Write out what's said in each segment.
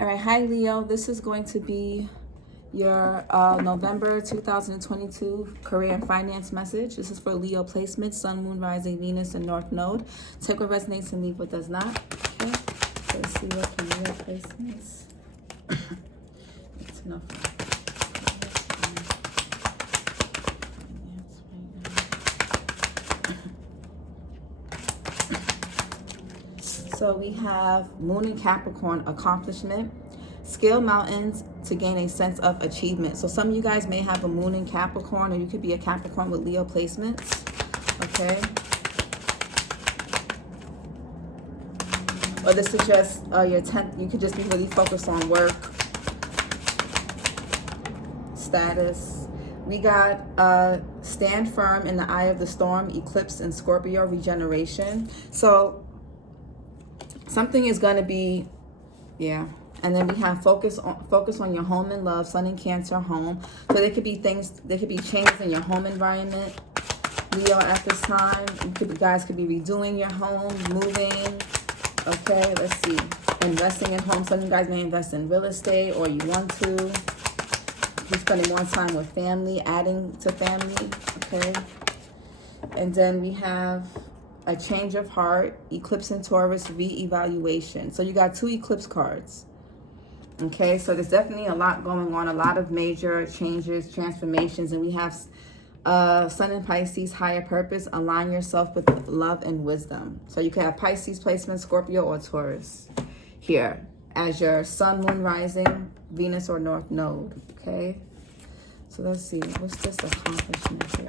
All right, hi Leo. This is going to be your November 2022 career and finance message. This is for Leo placement, Sun, Moon, Rising, Venus, and North Node. Take what resonates and leave what does not. Okay, so let's see what for Leo placements. Need to know for So we have Moon in Capricorn, accomplishment. Scale mountains to gain a sense of achievement. So some of you guys may have a Moon in Capricorn, or you could be a Capricorn with Leo placements. Okay. Or this is just your 10th. You could just be really focused on work, status. We got stand firm in the eye of the storm, eclipse in Scorpio, regeneration. So something is going to be, yeah. And then we have focus on your home and love, Sun in Cancer, home. So there could be things, there could be changes in your home environment, Leo, at this time. You guys could be redoing your home, moving. Okay, let's see. Investing in home. Some of you guys may invest in real estate, or you want to. You're spending more time with family, adding to family. Okay. And then we have a change of heart, eclipse in Taurus, re-evaluation. So you got 2 eclipse cards. Okay, so there's definitely a lot going on, a lot of major changes, transformations, and we have Sun in Pisces, higher purpose, align yourself with love and wisdom. So you can have Pisces placement, Scorpio, or Taurus here as your Sun, Moon, Rising, Venus, or North Node. Okay, so let's see, what's this accomplishment here?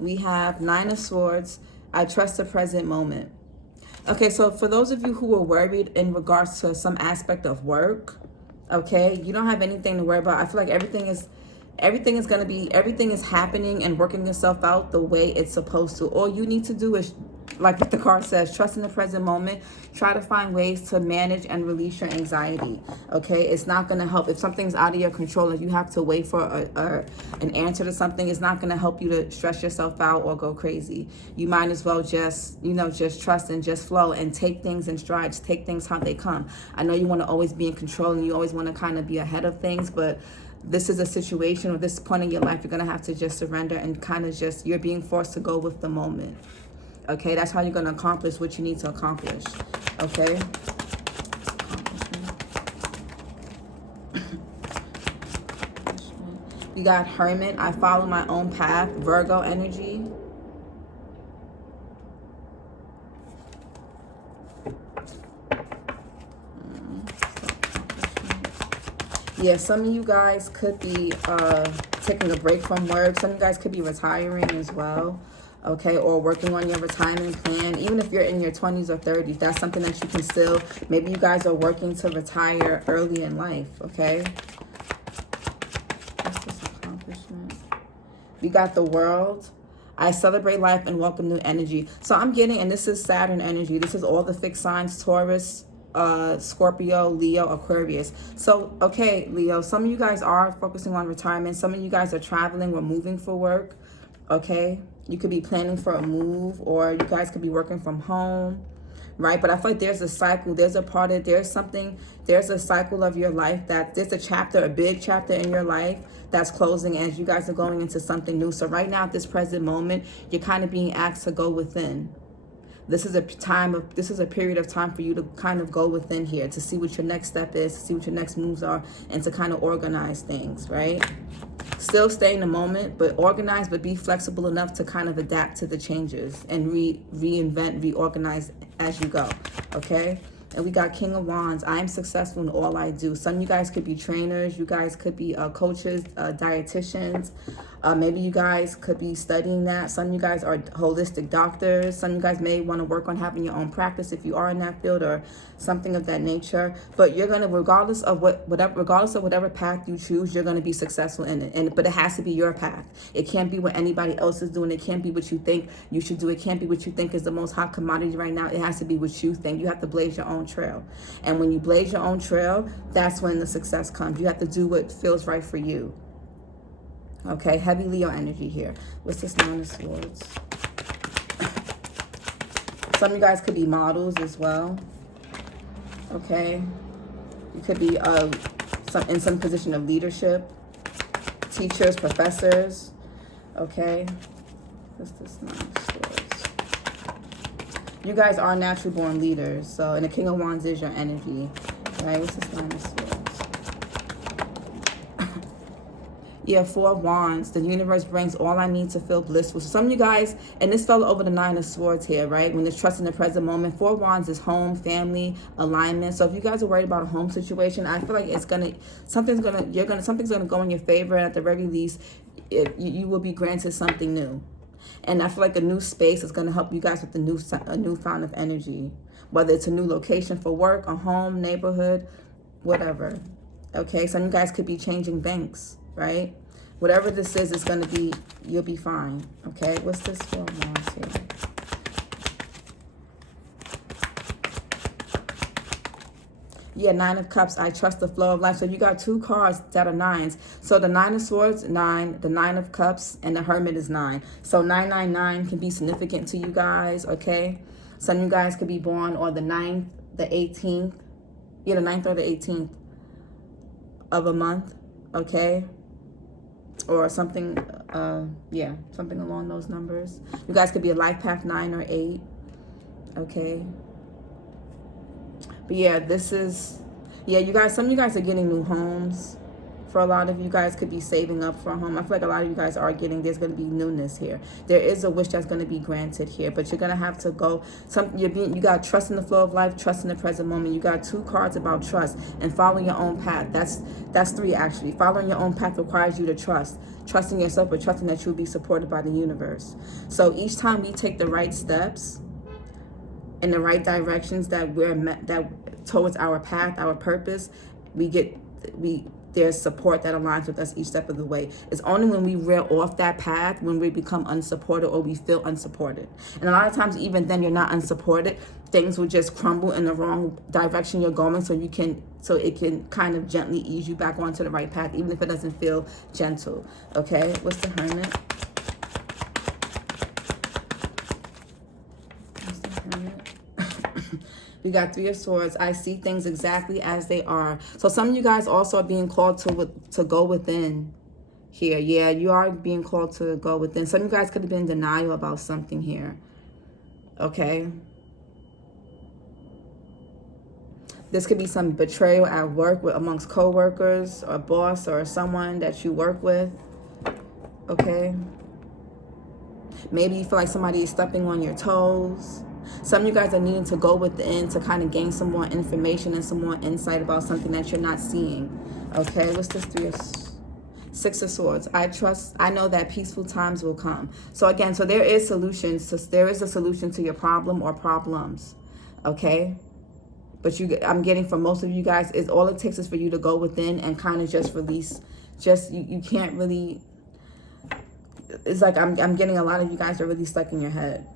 We have 9 of Swords, I trust the present moment. Okay, so for those of you who are worried in regards to some aspect of work, okay, you don't have anything to worry about. I feel like everything is happening and working itself out the way it's supposed to. All you need to do is, like what the card says, trust in the present moment. Try to find ways to manage and release your anxiety. Okay, it's not going to help if something's out of your control. If you have to wait for an answer to something, it's not going to help you to stress yourself out or go crazy. You might as well just trust and just flow and take things in strides. Take things how they come. I know you want to always be in control and you always want to kind of be ahead of things, but this is a situation, or this point in your life, you're going to have to just surrender and kind of just, you're being forced to go with the moment. Okay, that's how you're going to accomplish what you need to accomplish. Okay. You got Hermit, I follow my own path, Virgo energy. Yeah, some of you guys could be taking a break from work. Some of you guys could be retiring as well. Okay, or working on your retirement plan. Even if you're in your 20s or 30s, that's something that you can still, maybe you guys are working to retire early in life. Okay. What's this accomplishment? We got the World. I celebrate life and welcome new energy. So I'm getting, and this is Saturn energy. This is all the fixed signs, Taurus, Scorpio, Leo, Aquarius. So, okay, Leo, some of you guys are focusing on retirement. Some of you guys are traveling or moving for work. Okay, you could be planning for a move, or you guys could be working from home, right? But I feel like there's a cycle, there's a cycle of your life that there's a chapter, a big chapter in your life that's closing as you guys are going into something new. So right now at this present moment, you're kind of being asked to go within. This is a period of time for you to kind of go within here, to see what your next step is, to see what your next moves are, and to kind of organize things, right? Still stay in the moment, but organize, but be flexible enough to kind of adapt to the changes and reinvent, reorganize as you go, okay? And we got King of Wands. I am successful in all I do. Some of you guys could be trainers. You guys could be coaches, dietitians. Maybe you guys could be studying that. Some of you guys are holistic doctors. Some of you guys may want to work on having your own practice if you are in that field, or something of that nature. But you're going to, regardless of whatever path you choose, you're going to be successful in it. But it has to be your path. It can't be what anybody else is doing. It can't be what you think you should do. It can't be what you think is the most hot commodity right now. It has to be what you think. You have to blaze your own trail. And when you blaze your own trail, that's when the success comes. You have to do what feels right for you. Okay, heavy Leo energy here. What's this Nine of Swords? Some of you guys could be models as well. Okay. You could be in some position of leadership. Teachers, professors. Okay. What's this Nine of Swords? You guys are natural born leaders. So, and the King of Wands is your energy. Right? What's this Nine of Swords? Yeah, Four of Wands. The universe brings all I need to feel blissful. So some of you guys, and this fell over the Nine of Swords here, right? When there's trust in the present moment. Four of Wands is home, family, alignment. So if you guys are worried about a home situation, I feel like something's gonna go in your favor. At the very least, you will be granted something new. And I feel like a new space is gonna help you guys with a new fountain of energy. Whether it's a new location for work, a home, neighborhood, whatever. Okay, some of you guys could be changing banks. Right? Whatever this is, it's going to be, you'll be fine. Okay? What's this for Wands here? Yeah, Nine of Cups. I trust the flow of life. So you got two cards that are nines. So the Nine of Swords, 9. The Nine of Cups and the Hermit is 9. So 999 can be significant to you guys. Okay? Some of you guys could be born on the 9th, the 18th. Yeah, the 9th or the 18th of a month. Okay? Or something, yeah, something along those numbers. You guys could be a life path 9 or 8, okay? But yeah, this is, yeah, you guys, some of you guys are getting new homes. For a lot of you guys could be saving up for a home. I feel like a lot of you guys are there's going to be newness here. There is a wish that's going to be granted here, but you're going to have to go, you got trust in the flow of life, trust in the present moment. You got two cards about trust and following your own path. That's 3 actually. Following your own path requires you to trust. Trusting yourself, but trusting that you'll be supported by the universe. So each time we take the right steps in the right directions that towards our path, our purpose, there's support that aligns with us each step of the way. It's only when we rear off that path, when we become unsupported or we feel unsupported. And a lot of times, even then, you're not unsupported. Things will just crumble in the wrong direction you're going, so it can kind of gently ease you back onto the right path, even if it doesn't feel gentle. Okay, what's the Hermit? What's the Hermit? We got 3 of Swords. I see things exactly as they are. So some of you guys also are being called to go within here. Yeah, you are being called to go within. Some of you guys could have been in denial about something here. Okay. This could be some betrayal at work amongst co-workers or boss or someone that you work with. Okay. Maybe you feel like somebody is stepping on your toes. Some of you guys are needing to go within to kind of gain some more information and some more insight about something that you're not seeing. Okay, what's this 6 of Swords? I know that peaceful times will come. So again, there is solutions. So there is a solution to your problem or problems. Okay? But I'm getting from most of you guys is all it takes is for you to go within and kind of just release. You can't really, it's like I'm getting a lot of you guys are really stuck in your head.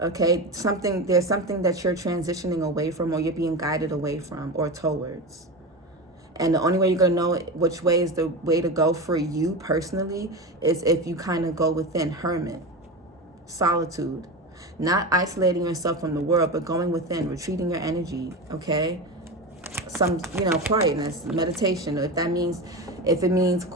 Okay, there's something that you're transitioning away from, or you're being guided away from or towards. And the only way you're going to know which way is the way to go for you personally is if you kind of go within. Hermit, solitude, not isolating yourself from the world, but going within, retreating your energy. Okay, some quietness, meditation. If it means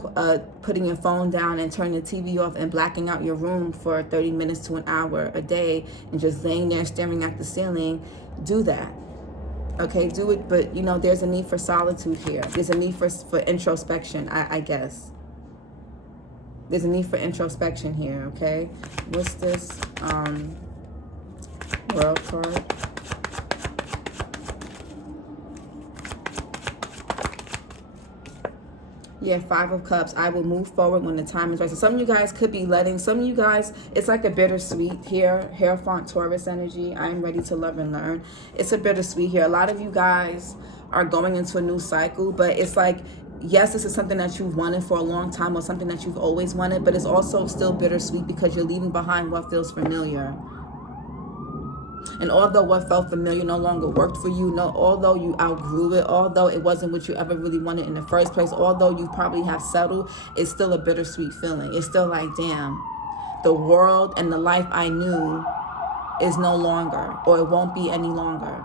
putting your phone down and turning the TV off and blacking out your room for 30 minutes to an hour a day and just laying there staring at the ceiling, do that. Okay, do it. But there's a need for solitude here. There's a need for introspection, I guess. There's a need for introspection here. Okay, what's this World card? Yeah, 5 of Cups. I will move forward when the time is right. So some of you guys could be some of you guys, it's like a bittersweet here. Hierophant Taurus energy. I am ready to love and learn. It's a bittersweet here. A lot of you guys are going into a new cycle, but it's like, yes, this is something that you've wanted for a long time or something that you've always wanted, but it's also still bittersweet because you're leaving behind what feels familiar. And although what felt familiar no longer worked for you, although you outgrew it, although it wasn't what you ever really wanted in the first place, although you probably have settled, it's still a bittersweet feeling. It's still like, damn, the world and the life I knew is no longer, or it won't be any longer.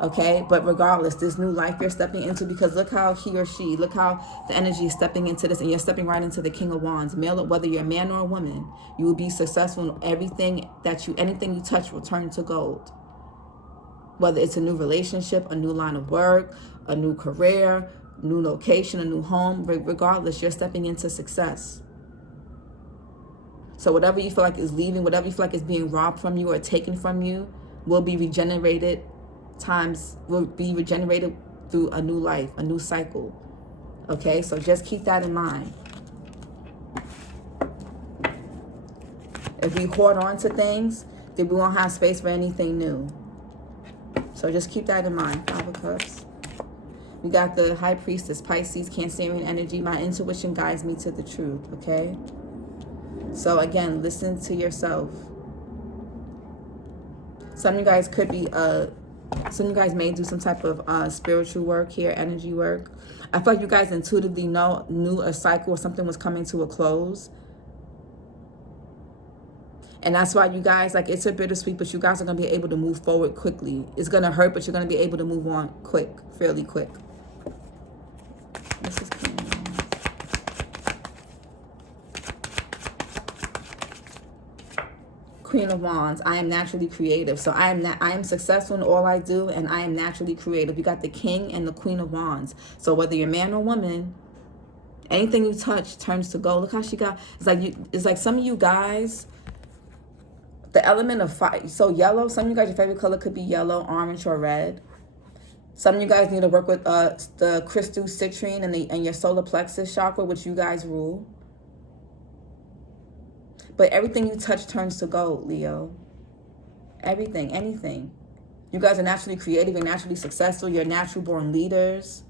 Okay, but regardless, this new life you're stepping into, because look how he or she, look how the energy is stepping into this, and you're stepping right into the King of Wands. Male, whether you're a man or a woman, you will be successful in everything anything you touch will turn to gold. Whether it's a new relationship, a new line of work, a new career, new location, a new home, regardless, you're stepping into success. So whatever you feel like is leaving, whatever you feel like is being robbed from you or taken from you, will be regenerated through a new life, a new cycle. Okay, so just keep that in mind. If we hoard on to things, then we won't have space for anything new. So just keep that in mind. 5 of Cups. We got the High Priestess, Pisces, Cancerian energy. My intuition guides me to the truth, okay? So again, listen to yourself. Some of you guys could be some of you guys may do some type of spiritual work here, energy work. I feel like you guys intuitively knew a cycle or something was coming to a close. And that's why you guys, like, it's a bittersweet, but you guys are going to be able to move forward quickly. It's going to hurt, but you're going to be able to move on fairly quick. This is Queen of Wands. I am naturally creative. So I am successful in all I do, and I am naturally creative. You got the King and the Queen of Wands. So whether you're man or woman, anything you touch turns to gold. Look how she got, it's like some of you guys, the element of fire. So yellow, some of you guys, your favorite color could be yellow, orange, or red. Some of you guys need to work with the crystal citrine and your solar plexus chakra, which you guys rule. But everything you touch turns to gold, Leo. Everything, anything. You guys are naturally creative, you're naturally successful, you're natural born leaders.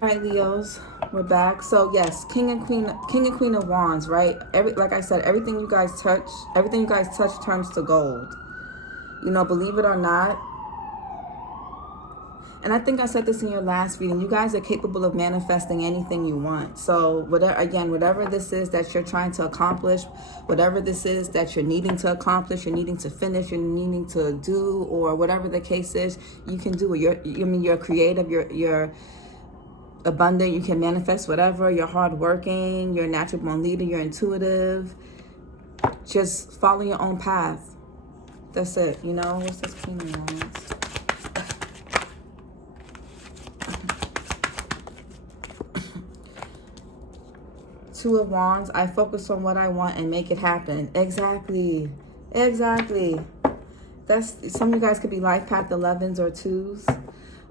All right, Leos, we're back. So yes, King and Queen of Wands, right? Like I said, everything you guys touch turns to gold. You know, believe it or not. And I think I said this in your last reading. You guys are capable of manifesting anything you want. So whatever this is that you're trying to accomplish, whatever this is that you're needing to accomplish, you're needing to finish, you're needing to do, or whatever the case is, you can do it. You're creative, you're abundant, you can manifest whatever, you're hardworking, you're a natural born leader, you're intuitive. Just follow your own path. That's it, you know? What's this Queen of Wands? Two of Wands. I focus on what I want and make it happen. Exactly. That's, some of you guys could be life path 11s or 2s.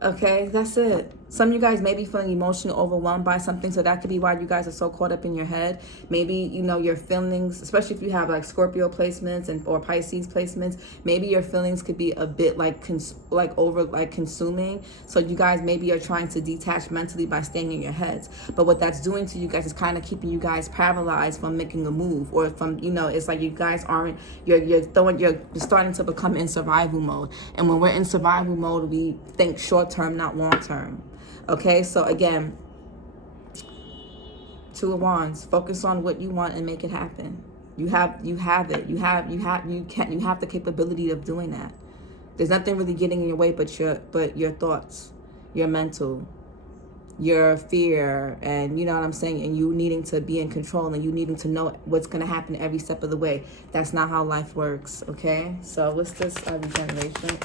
Okay, that's it. Some of you guys may be feeling emotionally overwhelmed by something, so that could be why you guys are so caught up in your head. Maybe, you know, your feelings, especially if you have like Scorpio placements or Pisces placements, maybe your feelings could be a bit consuming. So you guys maybe are trying to detach mentally by staying in your heads. But what that's doing to you guys is kind of keeping you guys paralyzed from making a move, or from, you know, it's like you guys aren't, you're starting to become in survival mode. And when we're in survival mode, we think short term, not long term. Okay, so again, Two of Wands. Focus on what you want and make it happen. You have it. You have the capability of doing that. There's nothing really getting in your way but your thoughts, your mental, your fear, and you know what I'm saying, and you needing to be in control, and you needing to know what's going to happen every step of the way. That's not how life works. Okay, so what's this regeneration?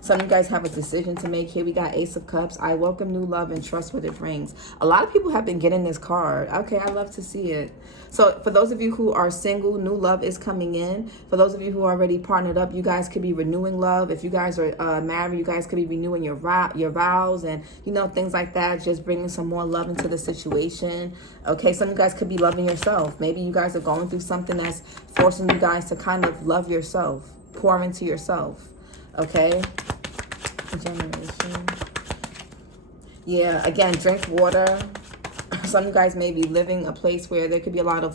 Some of you guys have a decision to make here. We got Ace of Cups. I welcome new love and trust with it rings. A lot of people have been getting this card. Okay, I love to see it. So for those of you who are single, new love is coming in. For those of you who are already partnered up, you guys could be renewing love. If you guys are married, you guys could be renewing your vows and, you know, things like that. Just bringing some more love into the situation. Okay, some of you guys could be loving yourself. Maybe you guys are going through something that's forcing you guys to kind of love yourself. Pour into yourself. Okay. Generation. Yeah, again, drink water. Some of you guys may be living a place where there could be a lot of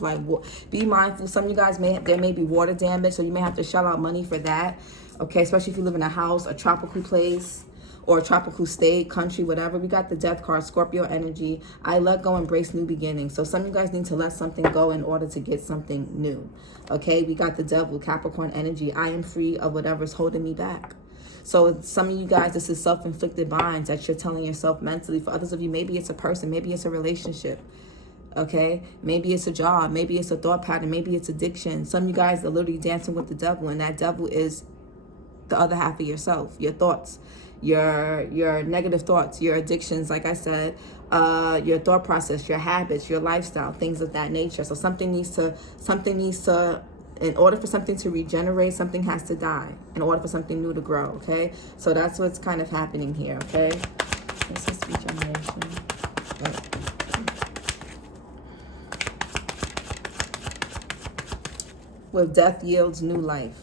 be mindful. Some of you guys there may be water damage, so you may have to shell out money for that. Okay, especially if you live in a house, a tropical place, or tropical state, country, whatever. We got the death card, Scorpio energy. I let go, embrace new beginnings. So some of you guys need to let something go in order to get something new. Okay, we got the devil, Capricorn energy. I am free of whatever's holding me back. So some of you guys, this is self-inflicted binds that you're telling yourself mentally. For others of you, maybe it's a person, maybe it's a relationship. Okay, maybe it's a job, maybe it's a thought pattern, maybe it's addiction. Some of you guys are literally dancing with the devil, and that devil is the other half of yourself, your thoughts, your negative thoughts, your addictions, like I said, your thought process, your habits, your lifestyle, things of that nature. So something needs to, in order for something to regenerate, something has to die in order for something new to grow. Okay, so that's what's kind of happening here. Okay, this is regeneration. With death yields new life.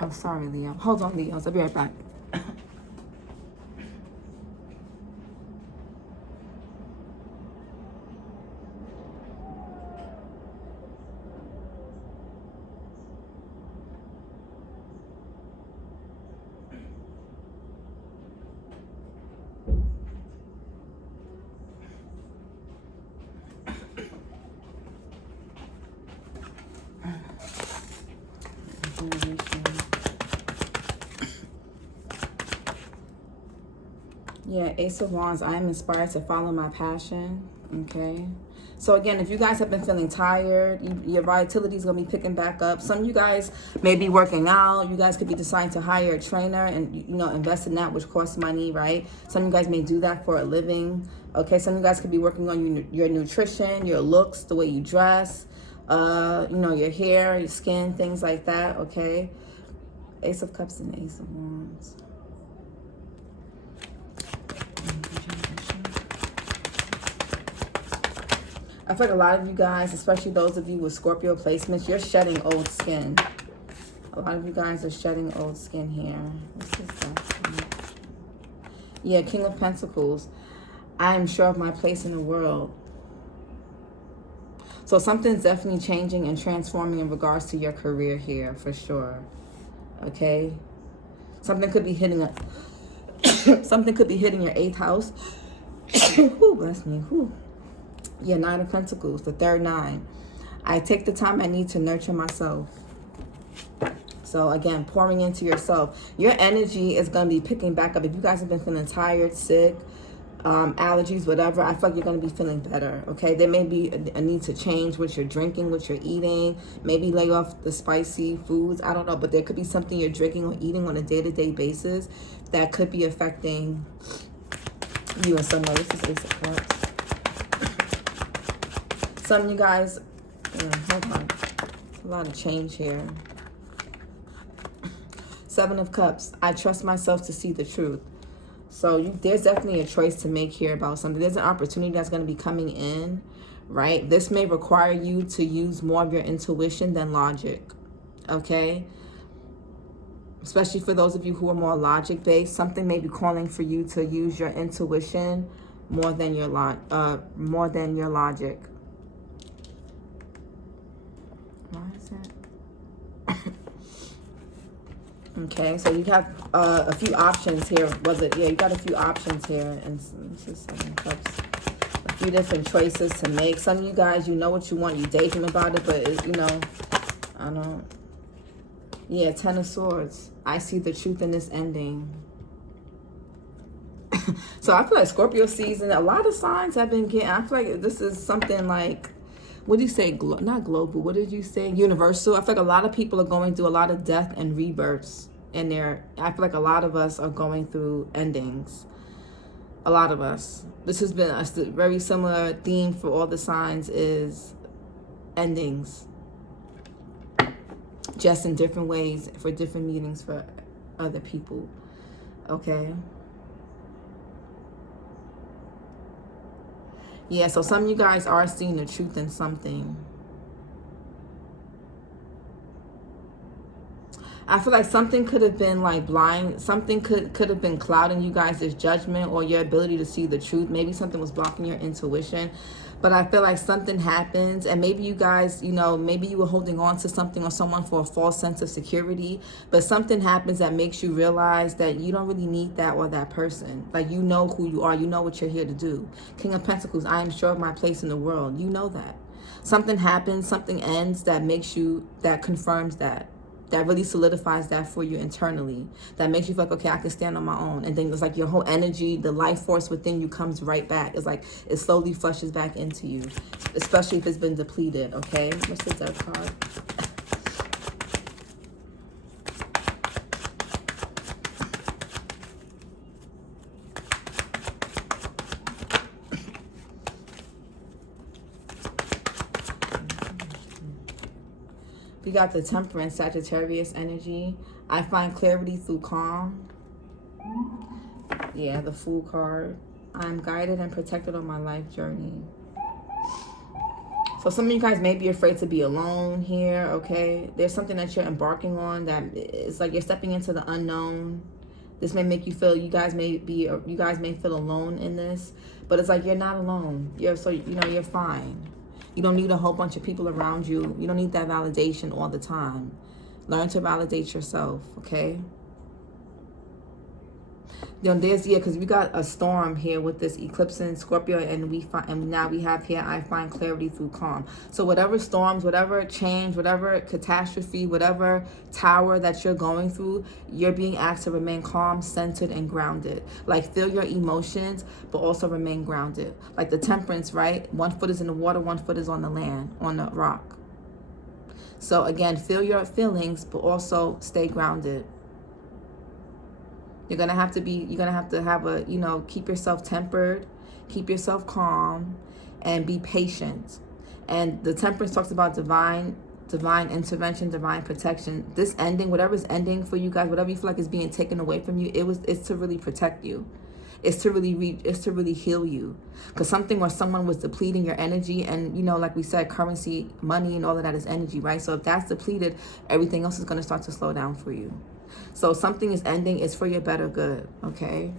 Oh, sorry, Leo. Hold on, Leos. I'll be right back. Yeah, Ace of Wands, I am inspired to follow my passion. Okay. So again, if you guys have been feeling tired, your vitality is going to be picking back up. Some of you guys may be working out. You guys could be deciding to hire a trainer and, invest in that, which costs money, right? Some of you guys may do that for a living. Okay, some of you guys could be working on your nutrition, your looks, the way you dress, your hair, your skin, things like that, okay? Ace of Cups and Ace of Wands. I feel like a lot of you guys, especially those of you with Scorpio placements, you're shedding old skin. A lot of you guys are shedding old skin here. What's this stuff? Yeah, King of Pentacles. I am sure of my place in the world. So something's definitely changing and transforming in regards to your career here, for sure. Okay? Something could be hitting something could be hitting your 8th house. Ooh, bless me. Ooh. Yeah, 9 of Pentacles, the third 9. I take the time I need to nurture myself. So again, pouring into yourself. Your energy is going to be picking back up. If you guys have been feeling tired, sick, allergies, whatever, I feel like you're going to be feeling better, okay? There may be a need to change what you're drinking, what you're eating. Maybe lay off the spicy foods. I don't know, but there could be something you're drinking or eating on a day-to-day basis that could be affecting you in some way. This is Ace of Cups. Some of you guys, hold on, a lot of change here. 7 of Cups, I trust myself to see the truth. So there's definitely a choice to make here about something. There's an opportunity that's going to be coming in, right? This may require you to use more of your intuition than logic, okay? Especially for those of you who are more logic-based, something may be calling for you to use your intuition more than your logic. Why is that? Okay, so you have a few options here. You got a few options here, and this is 7 of Cups. A few different choices to make. Some of you guys, you know what you want. You daydream about it, but I don't. Yeah, 10 of Swords. I see the truth in this ending. So I feel like Scorpio season, a lot of signs have been getting. I feel like this is something like, what do you say? Not global. What did you say? Universal. I feel like a lot of people are going through a lot of death and rebirths in there. I feel like a lot of us are going through endings. A lot of us. This has been a very similar theme for all the signs is endings. Just in different ways for different meanings for other people. Okay. Yeah, so some of you guys are seeing the truth in something. I feel like something could have been like blind. Something could have been clouding you guys' judgment or your ability to see the truth. Maybe something was blocking your intuition. But I feel like something happens, and maybe you guys, you know, maybe you were holding on to something or someone for a false sense of security. But something happens that makes you realize that you don't really need that or that person. Like, you know who you are. You know what you're here to do. King of Pentacles, I am sure of my place in the world. You know that. Something happens, something ends that makes you, that confirms that. That really solidifies that for you internally. That makes you feel like, okay, I can stand on my own. And then it's like your whole energy, the life force within you comes right back. It's like it slowly flushes back into you, especially if it's been depleted, okay? What's the Death card? We got the Temperance, Sagittarius energy. I find clarity through calm. Yeah, the Fool card. I'm guided and protected on my life journey. So some of you guys may be afraid to be alone here, okay? There's something that you're embarking on that is like you're stepping into the unknown. This may make you feel, you guys may feel alone in this, but it's like you're not alone. You're fine. You don't need a whole bunch of people around you. You don't need that validation all the time. Learn to validate yourself, okay? You know, because we got a storm here with this eclipse in Scorpio, and now we have here, I find clarity through calm. So whatever storms, whatever change, whatever catastrophe, whatever tower that you're going through, you're being asked to remain calm, centered, and grounded. Like, feel your emotions, but also remain grounded. Like the Temperance, right? 1 foot is in the water, 1 foot is on the land, on the rock. So again, feel your feelings, but also stay grounded. You're going to have to have a, you know, keep yourself tempered, keep yourself calm, and be patient. And the Temperance talks about divine intervention, divine protection. This ending, whatever's ending for you guys, whatever you feel like is being taken away from you, it's to really protect you. It's to really heal you. Because something or someone was depleting your energy, and, you know, like we said, currency, money, and all of that is energy, right? So if that's depleted, everything else is going to start to slow down for you. So something is ending, it's for your better good, okay?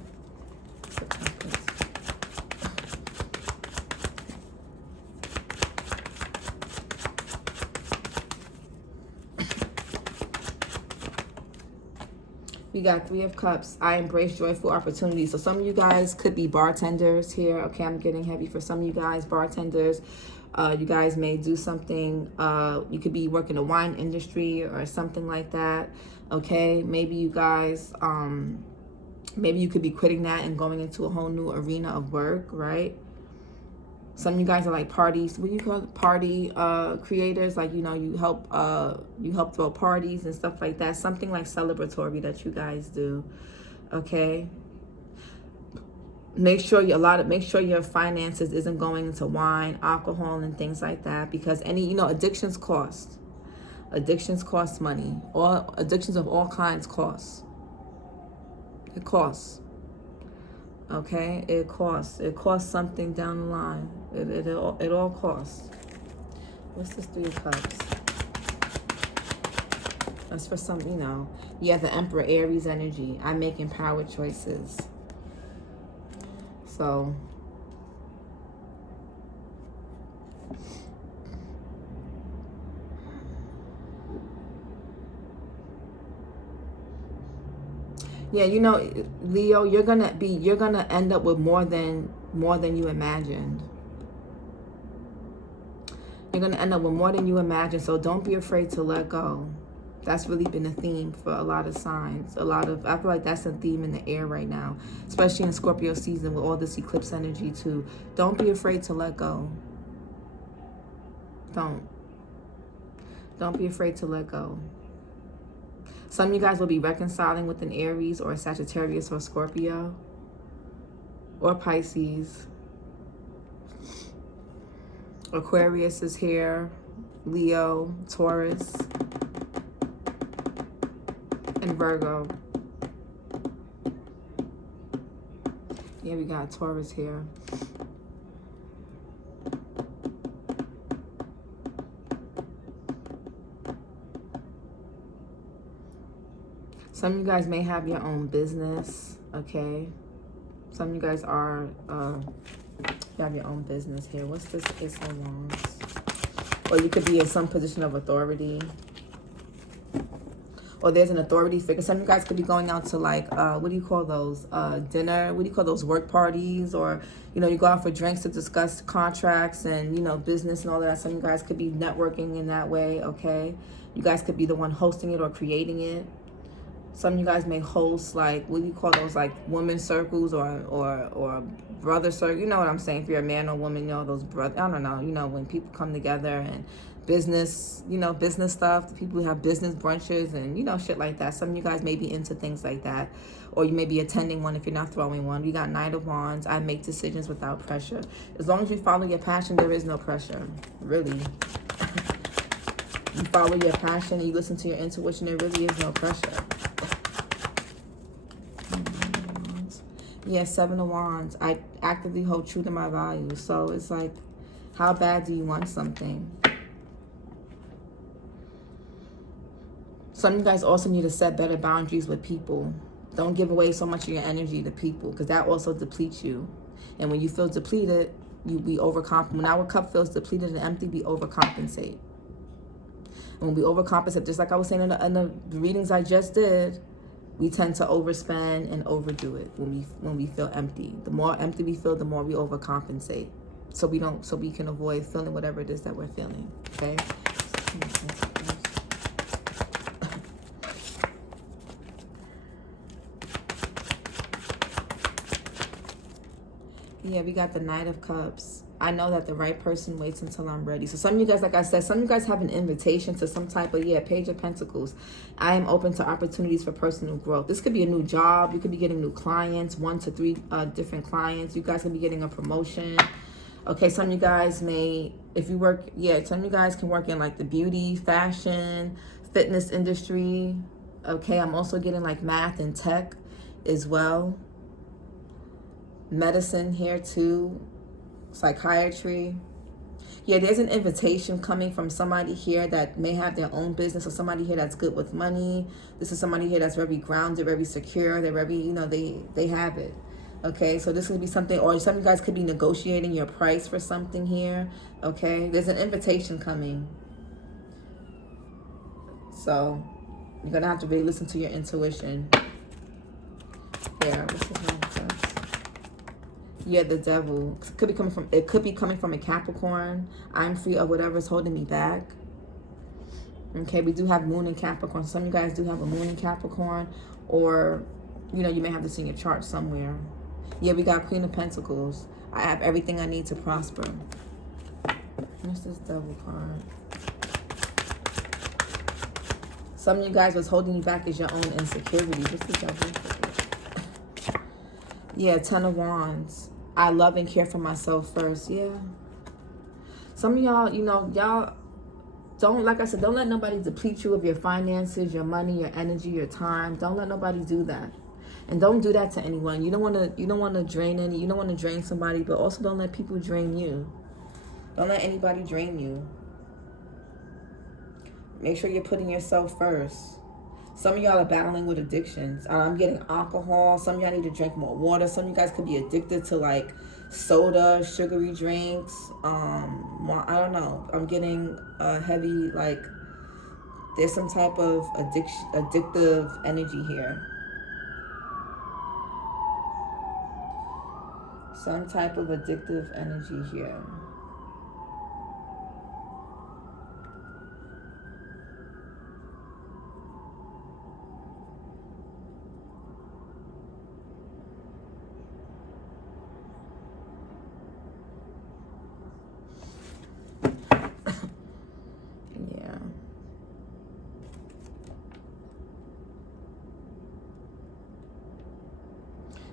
We got 3 of Cups. I embrace joyful opportunities. So some of you guys could be bartenders here. Okay, I'm getting heavy for some of you guys, bartenders. You guys may do something. You could be working in the wine industry or something like that. Okay, maybe you guys, maybe you could be quitting that and going into a whole new arena of work, right? Some of you guys are like parties. What do you call it? Party creators? Like, you know, you help throw parties and stuff like that. Something like celebratory that you guys do. Okay. Make sure your finances isn't going into wine, alcohol, and things like that, because any, you know, addictions cost. Addictions cost money. All addictions of all kinds cost. It costs. Okay, it costs. It costs something down the line. It all costs. What's this 3 of Cups? That's for some, you know. Yeah, the Emperor, Aries energy. I make empowered choices. So yeah, you know, Leo, you're gonna end up with more than you imagined. You're gonna end up with more than you imagined. So don't be afraid to let go. That's really been a theme for a lot of signs. I feel like that's a theme in the air right now, especially in Scorpio season with all this eclipse energy too. Don't be afraid to let go. Don't be afraid to let go. Some of you guys will be reconciling with an Aries or a Sagittarius or Scorpio or Pisces. Aquarius is here, Leo, Taurus, and Virgo. Yeah, we got Taurus here. Some of you guys may have your own business, okay? Some of you guys are, you have your own business here. What's this Ace of Wands? Or you could be in some position of authority. Or there's an authority figure. Some of you guys could be going out to like, what do you call those? Dinner? What do you call those? Work parties? Or, you know, you go out for drinks to discuss contracts and, you know, business and all that. Some of you guys could be networking in that way, okay? You guys could be the one hosting it or creating it. Some of you guys may host, like, what do you call those, like, women circles or brother circle? You know what I'm saying? If you're a man or woman, you know, those brothers, I don't know, you know, when people come together and business, you know, business stuff. The people who have business brunches and, you know, shit like that. Some of you guys may be into things like that. Or you may be attending one if you're not throwing one. You got Knight of Wands. I make decisions without pressure. As long as you follow your passion, there is no pressure. Really. You follow your passion and you listen to your intuition, there really is no pressure. Yeah, Seven of Wands. I actively hold true to my values. So it's like, how bad do you want something? Some of you guys also need to set better boundaries with people. Don't give away so much of your energy to people, because that also depletes you. And when you feel depleted, we overcompensate. When our cup feels depleted and empty, we overcompensate. And when we overcompensate, just like I was saying in the readings I just did, we tend to overspend and overdo it when we feel empty. The more empty we feel, the more we overcompensate. So we can avoid feeling whatever it is that we're feeling. Okay? Yeah, we got the Knight of Cups. I know that the right person waits until I'm ready. So some of you guys, like I said, some of you guys have an invitation to some type of, Page of Pentacles. I am open to opportunities for personal growth. This could be a new job. You could be getting new clients, 1 to 3 different clients. You guys could be getting a promotion. Okay, some of you guys may, if you work, some of you guys can work in like the beauty, fashion, fitness industry. Okay, I'm also getting like math and tech as well. Medicine here too. Psychiatry. Yeah, there's an invitation coming from somebody here that may have their own business, or somebody here that's good with money. This is somebody here that's very grounded, very secure. They're very, you know, they have it. Okay, so this could be something, or some of you guys could be negotiating your price for something here. Okay, there's an invitation coming. So you're gonna have to really listen to your intuition. Yeah, this is what it says. Yeah, the Devil. It could be coming from a Capricorn. I'm free of whatever is holding me back. Okay, we do have Moon in Capricorn. Some of you guys do have a Moon in Capricorn, or, you know, you may have this in your chart somewhere. Yeah, we got Queen of Pentacles. I have everything I need to prosper. What's this Devil card? Some of you guys, what's holding you back is your own insecurity. What's the Devil? Yeah, 10 of Wands. I love and care for myself first. Yeah. Some of y'all, you know, y'all don't, like I said, don't let nobody deplete you of your finances, your money, your energy, your time. Don't let nobody do that. And don't do that to anyone. You don't want to drain you don't want to drain somebody, but also don't let people drain you. Don't let anybody drain you. Make sure you're putting yourself first. Some of y'all are battling with addictions. I'm getting alcohol. Some of y'all need to drink more water. Some of you guys could be addicted to like soda, sugary drinks. I don't know. I'm getting heavy, like there's some type of addictive energy here. Some type of addictive energy here.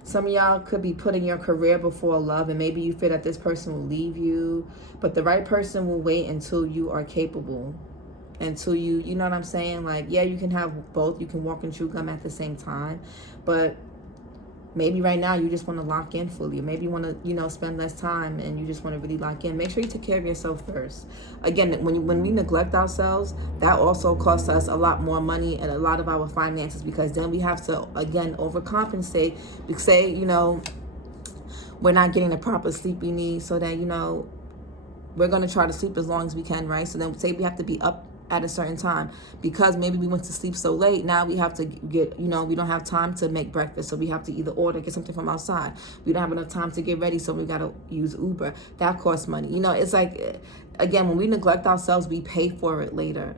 Some of y'all could be putting your career before love, and maybe you fear that this person will leave you, but the right person will wait until you are capable, until you know what I'm saying? Like, yeah, you can have both. You can walk and chew gum at the same time, but Maybe right now you just want to lock in fully. Maybe you want to, you know, spend less time and you just want to really lock in. Make sure you take care of yourself first. Again, when we neglect ourselves, that also costs us a lot more money and a lot of our finances, because then we have to, again, overcompensate. Say, you know, we're not getting the proper sleep we need, so that, you know, we're going to try to sleep as long as we can, right? So then say we have to be up at a certain time because maybe we went to sleep so late. Now we have to get, you know, we don't have time to make breakfast, so we have to either order, get something from outside. We don't have enough time to get ready, so we got to use Uber. That costs money. You know, it's like, again, when we neglect ourselves, we pay for it later.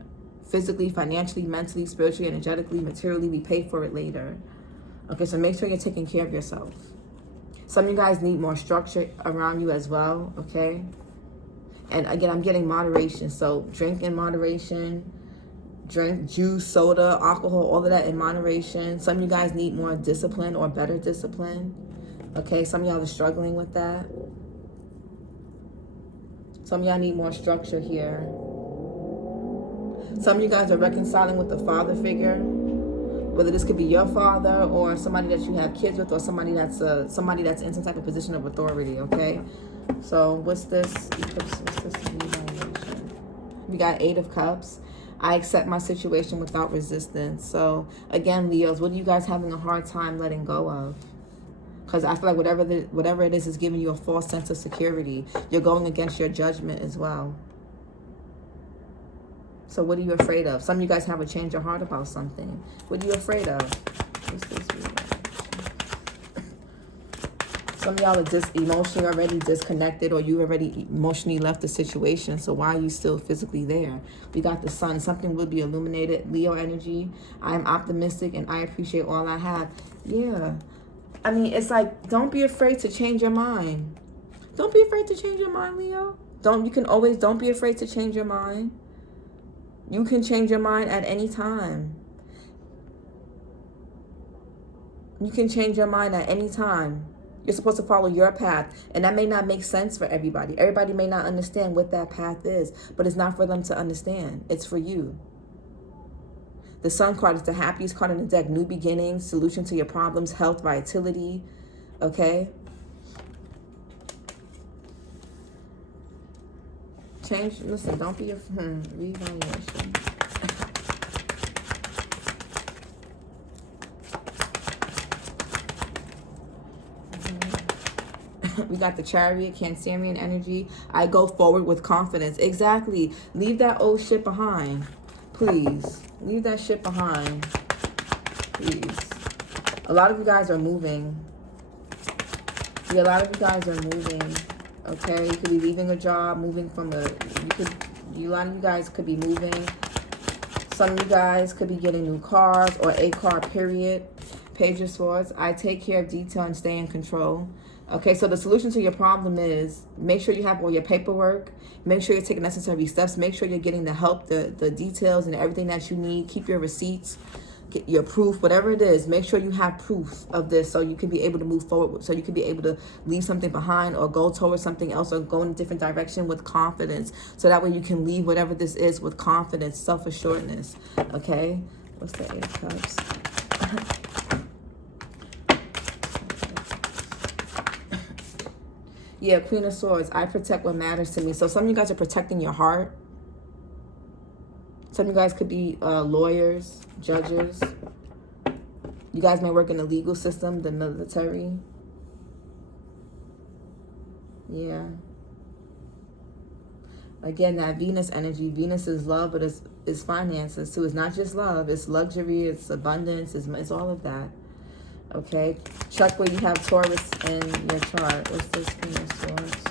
Physically, financially, mentally, spiritually, energetically, materially, we pay for it later. Okay, so make sure you're taking care of yourself. Some of you guys need more structure around you as well, okay? And again, I'm getting moderation. So drink in moderation. Drink juice, soda, alcohol, all of that in moderation. Some of you guys need more discipline or better discipline. Okay, some of y'all are struggling with that. Some of y'all need more structure here. Some of you guys are reconciling with the father figure. Whether this could be your father or somebody that you have kids with, or somebody that's in some type of position of authority, okay? So what's this? What's this? We got 8 of Cups. I accept my situation without resistance. So again, Leos, what are you guys having a hard time letting go of? Because I feel like whatever it is giving you a false sense of security. You're going against your judgment as well. So what are you afraid of? Some of you guys have a change of heart about something. What are you afraid of? What's this? Some of y'all are just emotionally already disconnected, or you already emotionally left the situation. So why are you still physically there? We got the sun. Something will be illuminated. Leo energy. I am optimistic and I appreciate all I have. Yeah. I mean, it's like, don't be afraid to change your mind. Don't be afraid to change your mind, Leo. Don't be afraid to change your mind. You can change your mind at any time. You can change your mind at any time. You're supposed to follow your path, and that may not make sense for everybody. Everybody may not understand what that path is, but it's not for them to understand. It's for you. The Sun card is the happiest card in the deck. New beginnings, solution to your problems, health, vitality, okay? Change, listen, don't be a reevaluation. We got the Chariot, Cancerian energy. I go forward with confidence. Exactly. Leave that old shit behind. Please. Leave that shit behind. Please. A lot of you guys are moving. Yeah, a lot of you guys are moving. Okay? You could be leaving a job, moving from a lot of you guys could be moving. Some of you guys could be getting new cars or a car, period. Page of Swords. I take care of detail and stay in control. Okay, so the solution to your problem is make sure you have all your paperwork. Make sure you're taking necessary steps. Make sure you're getting the help, the details, and everything that you need. Keep your receipts, get your proof, whatever it is. Make sure you have proof of this so you can be able to move forward, so you can be able to leave something behind or go towards something else or go in a different direction with confidence. So that way you can leave whatever this is with confidence, self-assuredness. Okay, what's the 8 of Cups? Yeah, Queen of Swords. I protect what matters to me. So some of you guys are protecting your heart. Some of you guys could be lawyers, judges. You guys may work in the legal system, the military. Yeah. Again, that Venus energy. Venus is love, but it's finances too. It's not just love. It's luxury. It's abundance. It's all of that. Okay, check where you have Taurus in your chart. What's this Queen of Swords?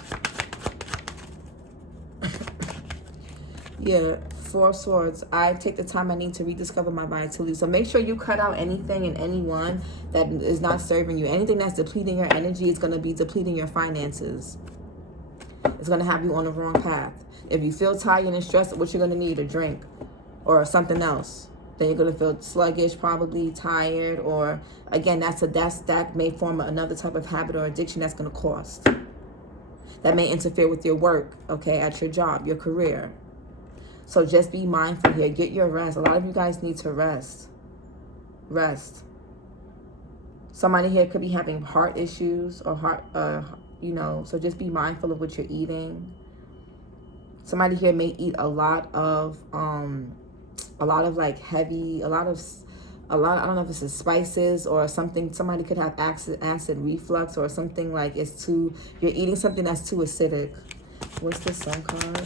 Yeah, 4 of Swords. I take the time I need to rediscover my vitality. So make sure you cut out anything and anyone that is not serving you. Anything that's depleting your energy is going to be depleting your finances. It's going to have you on the wrong path. If you feel tired and stressed, what you're going to need, a drink or something else. Then you're going to feel sluggish, probably tired, or again, that may form another type of habit or addiction that's going to cost. That may interfere with your work, okay, at your job, your career. So just be mindful here. Get your rest. A lot of you guys need to rest. Rest. Somebody here could be having heart issues or heart, you know, so just be mindful of what you're eating. Somebody here may eat a lot of like heavy, a lot, I don't know if this is spices or something. Somebody could have acid reflux or something like you're eating something that's too acidic. What's the Sun card?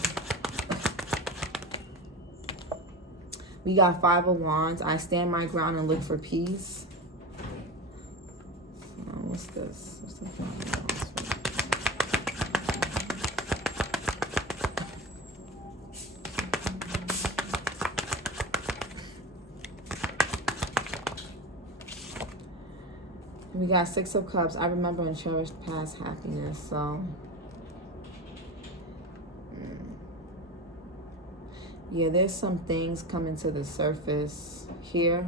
We got 5 of Wands. I stand my ground and look for peace. What's this? What's the thing? We got 6 of Cups. I remember and cherish past happiness. So, yeah, there's some things coming to the surface here.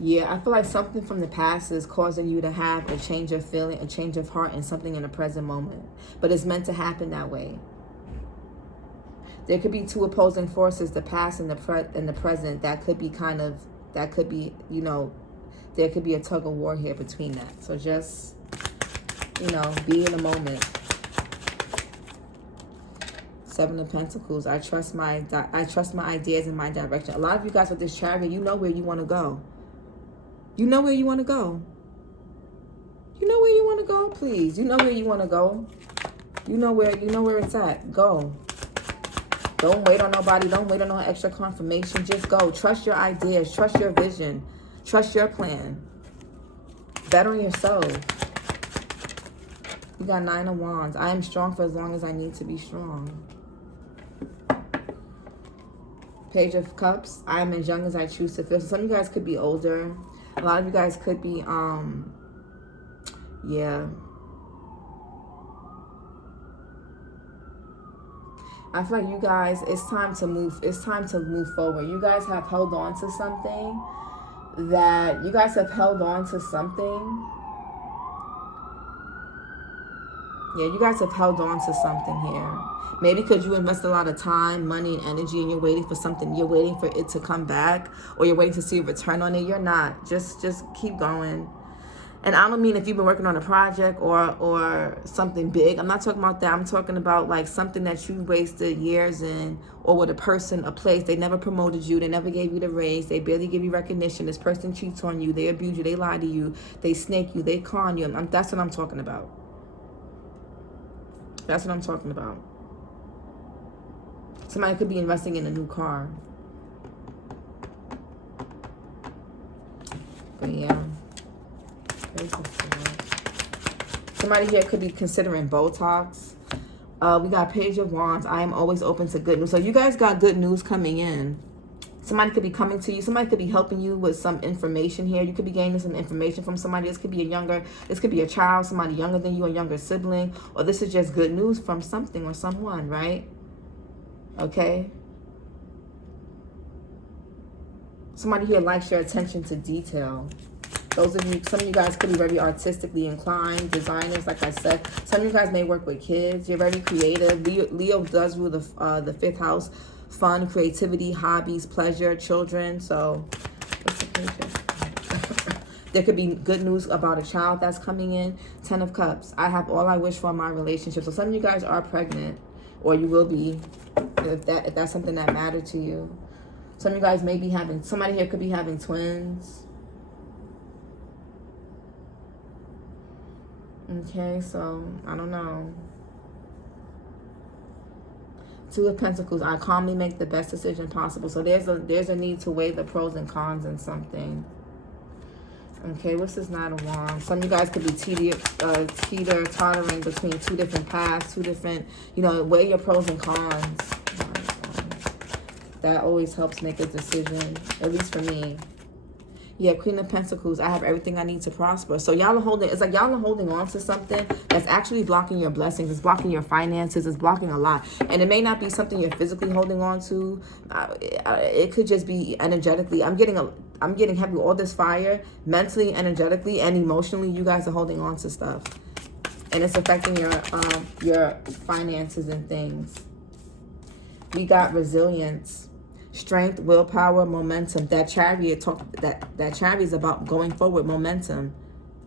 Yeah, I feel like something from the past is causing you to have a change of feeling, a change of heart, and something in the present moment. But it's meant to happen that way. There could be 2 opposing forces, the past and the present. That could be you know, there could be a tug of war here between that. So just, you know, be in the moment. 7 of Pentacles. I trust my ideas and my direction. A lot of you guys with this Chariot, you know where you want to go. You know where you want to go. You know where you want to go, please. You know where you want to go. You know where it's at. Go. Don't wait on nobody. Don't wait on no extra confirmation. Just go. Trust your ideas. Trust your vision. Trust your plan. Bet on yourself. You got 9 of Wands. I am strong for as long as I need to be strong. Page of Cups. I am as young as I choose to feel. So some of you guys could be older. A lot of you guys could be, yeah. I feel like you guys, it's time to move forward. You guys have held on to something Yeah, you guys have held on to something here. Maybe because you invested a lot of time, money, and energy, and you're waiting for something. You're waiting for it to come back, or you're waiting to see a return on it. You're not. Just keep going. And I don't mean if you've been working on a project or something big. I'm not talking about that. I'm talking about like something that you wasted years in, or with a person, a place. They never promoted you. They never gave you the raise. They barely give you recognition. This person cheats on you. They abuse you. They lie to you. They snake you. They con you. That's what I'm talking about. That's what I'm talking about. Somebody could be investing in a new car. But yeah. Somebody here could be considering Botox. We got Page of Wands. I am always open to good news. So you guys got good news coming in. Somebody could be coming to you. Somebody could be helping you with some information here. You could be gaining some information from somebody. This could be this could be a child, somebody younger than you, a younger sibling. Or this is just good news from something or someone, right? Okay? Somebody here likes your attention to detail. Those of you, some of you guys could be very artistically inclined, designers, like I said. Some of you guys may work with kids. You're very creative. Leo does rule the 5th house. Fun, creativity, hobbies, pleasure, children. So, what's the picture? There could be good news about a child that's coming in. 10 of Cups. I have all I wish for in my relationship. So some of you guys are pregnant, or you will be, if that's something that mattered to you. Some of you guys may be having, somebody here could be having twins. Okay, so I don't know. 2 of Pentacles. I calmly make the best decision possible. So there's a need to weigh the pros and cons in something. Okay, what's this Knight of Wands? Some of you guys could be teeter-tottering between 2 different paths, 2 different, weigh your pros and cons. That always helps make a decision, at least for me. Yeah, Queen of Pentacles. I have everything I need to prosper. So y'all are holding, it's like y'all are holding on to something that's actually blocking your blessings. It's blocking your finances. It's blocking a lot. And it may not be something you're physically holding on to. It could just be energetically. I'm getting heavy with all this fire. Mentally, energetically, and emotionally, you guys are holding on to stuff. And it's affecting your finances and things. We got resilience. Strength, willpower, momentum. That chariot that chariot is about going forward, momentum,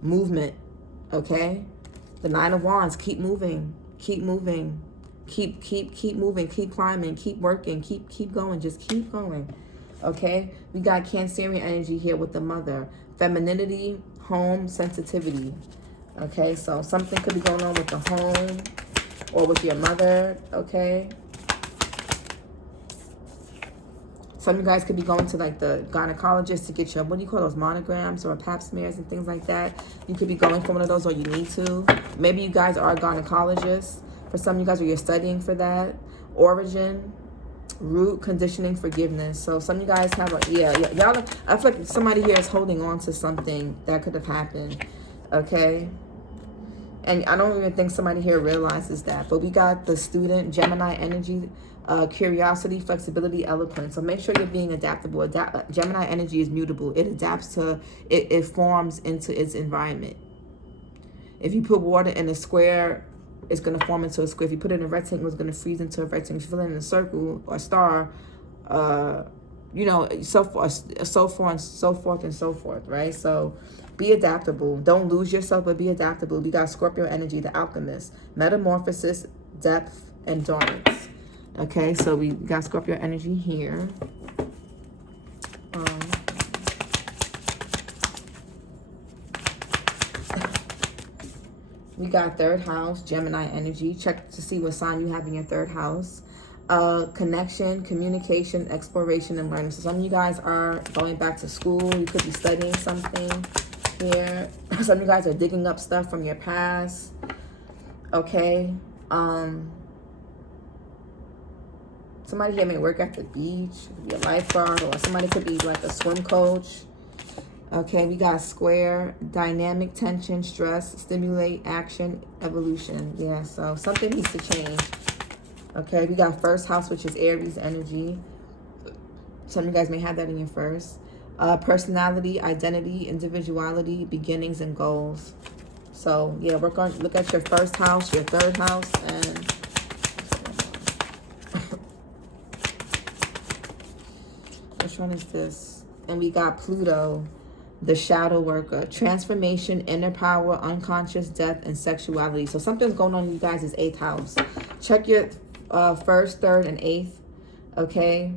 movement. Okay? The Nine of Wands, keep moving, keep moving, keep moving, keep climbing, keep working, keep going, just keep going. Okay? We got Cancerian energy here with the Mother. Femininity, home, sensitivity. Okay, so something could be going on with the home or with your mother, okay? Some of you guys could be going to like the gynecologist to get your, what do you call those, monograms or pap smears and things like that. You could be going for one of those, or you need to. Maybe you guys are a gynecologist. For some of you guys, or you're studying for that. Origin, root, conditioning, forgiveness. So some of you guys have a, y'all, I feel like somebody here is holding on to something that could have happened, okay? And I don't even think somebody here realizes that. But we got the Student, Gemini energy, curiosity, flexibility, eloquence. So make sure you're being adaptable. Gemini energy is mutable. It adapts to, it forms into its environment. If you put water in a square, it's going to form into a square. If you put it in a rectangle, it's going to freeze into a rectangle. If you fill it in a circle or a star, you know, so forth and so forth, right? So be adaptable. Don't lose yourself, but be adaptable. We got Scorpio energy, the alchemist, metamorphosis, depth, endurance. Okay, so we got Scorpio energy here. We got third house, Gemini energy. Check to see what sign you have in your third house. Connection, communication, exploration, and learning. So some of you guys are going back to school. You could be studying something here. Some of you guys are digging up stuff from your past. Okay. Somebody here may work at the beach, be a lifeguard, or somebody could be like a swim coach. Okay, we got square, dynamic, tension, stress, stimulate, action, evolution. Yeah, so something needs to change. Okay, we got first house, which is Aries energy. Some of you guys may have that in your first. Personality, identity, individuality, beginnings, and goals. So, yeah, we're going to look at your first house, your third house, and which one is this? And we got Pluto, the shadow worker, transformation, inner power, unconscious, death, and sexuality. So something's going on in you guys' 8th house. Check your first, third, and 8th. Okay.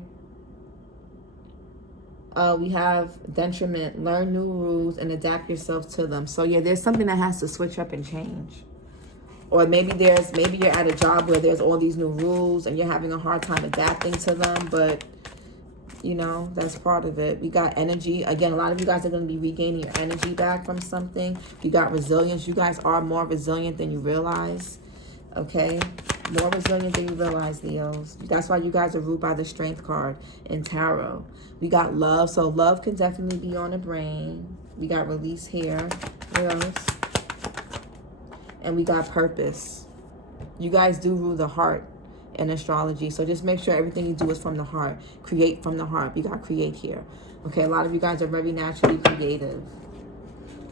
We have detriment, learn new rules, and adapt yourself to them. So yeah, there's something that has to switch up and change. Or maybe you're at a job where there's all these new rules and you're having a hard time adapting to them, but you know, that's part of it. We got energy. Again, a lot of you guys are going to be regaining your energy back from something. You got resilience. You guys are more resilient than you realize. Okay? More resilient than you realize, Leos. That's why you guys are ruled by the Strength card in Tarot. We got love. So love can definitely be on the brain. We got release here. Leos. And we got purpose. You guys do rule the heart in astrology, so just make sure everything you do is from the heart. Create from the heart. We got create here. Okay, a lot of you guys are very naturally creative.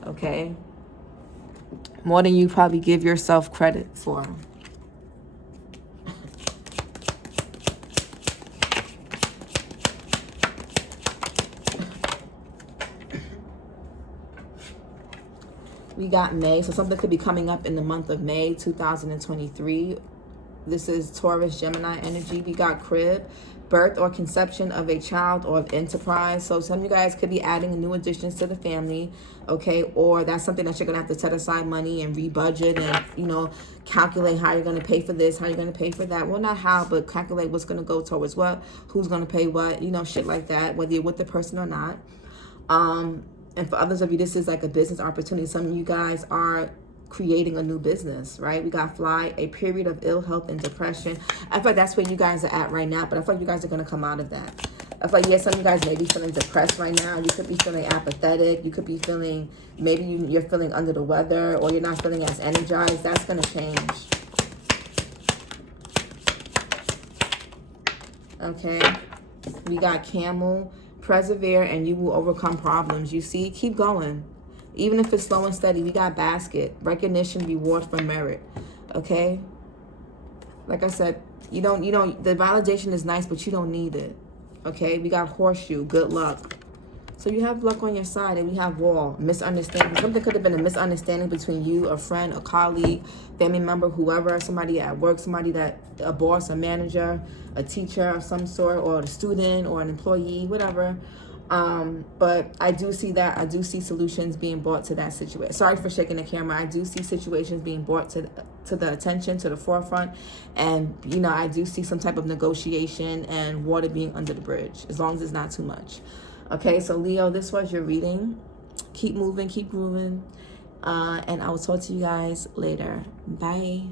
Okay, more than you probably give yourself credit for. We got May, so something could be coming up in the month of May 2023. This is Taurus, Gemini energy. We got crib, birth or conception of a child or of enterprise. So some of you guys could be adding new additions to the family, okay? Or that's something that you're going to have to set aside money and rebudget and, you know, calculate how you're going to pay for this, how you're going to pay for that. Well, not how, but calculate what's going to go towards what, who's going to pay what, you know, shit like that, whether you're with the person or not. And for others of you, this is like a business opportunity. Some of you guys are creating a new business, right? We got fly, a period of ill health and depression. I feel like that's where you guys are at right now, but I feel like you guys are going to come out of that. I feel like, yeah, some of you guys may be feeling depressed right now. You could be feeling apathetic. You could be feeling, maybe you're feeling under the weather, or you're not feeling as energized. That's going to change. Okay. We got camel, persevere, and you will overcome problems. You see, keep going. Even if it's slow and steady. We got basket, recognition, reward for merit. Okay? Like I said, the validation is nice, but you don't need it. Okay, we got horseshoe, good luck. So you have luck on your side, and we have wall, misunderstanding. Something could have been a misunderstanding between you, a friend, a colleague, family member, whoever, somebody at work, somebody that, a boss, a manager, a teacher of some sort, or a student, or an employee, whatever. But I do see that. I do see solutions being brought to that situation. Sorry for shaking the camera. I do see situations being brought to the attention, to the forefront. And, you know, I do see some type of negotiation and water being under the bridge, as long as it's not too much. Okay, so Leo, this was your reading. Keep moving, keep grooving. And I will talk to you guys later. Bye.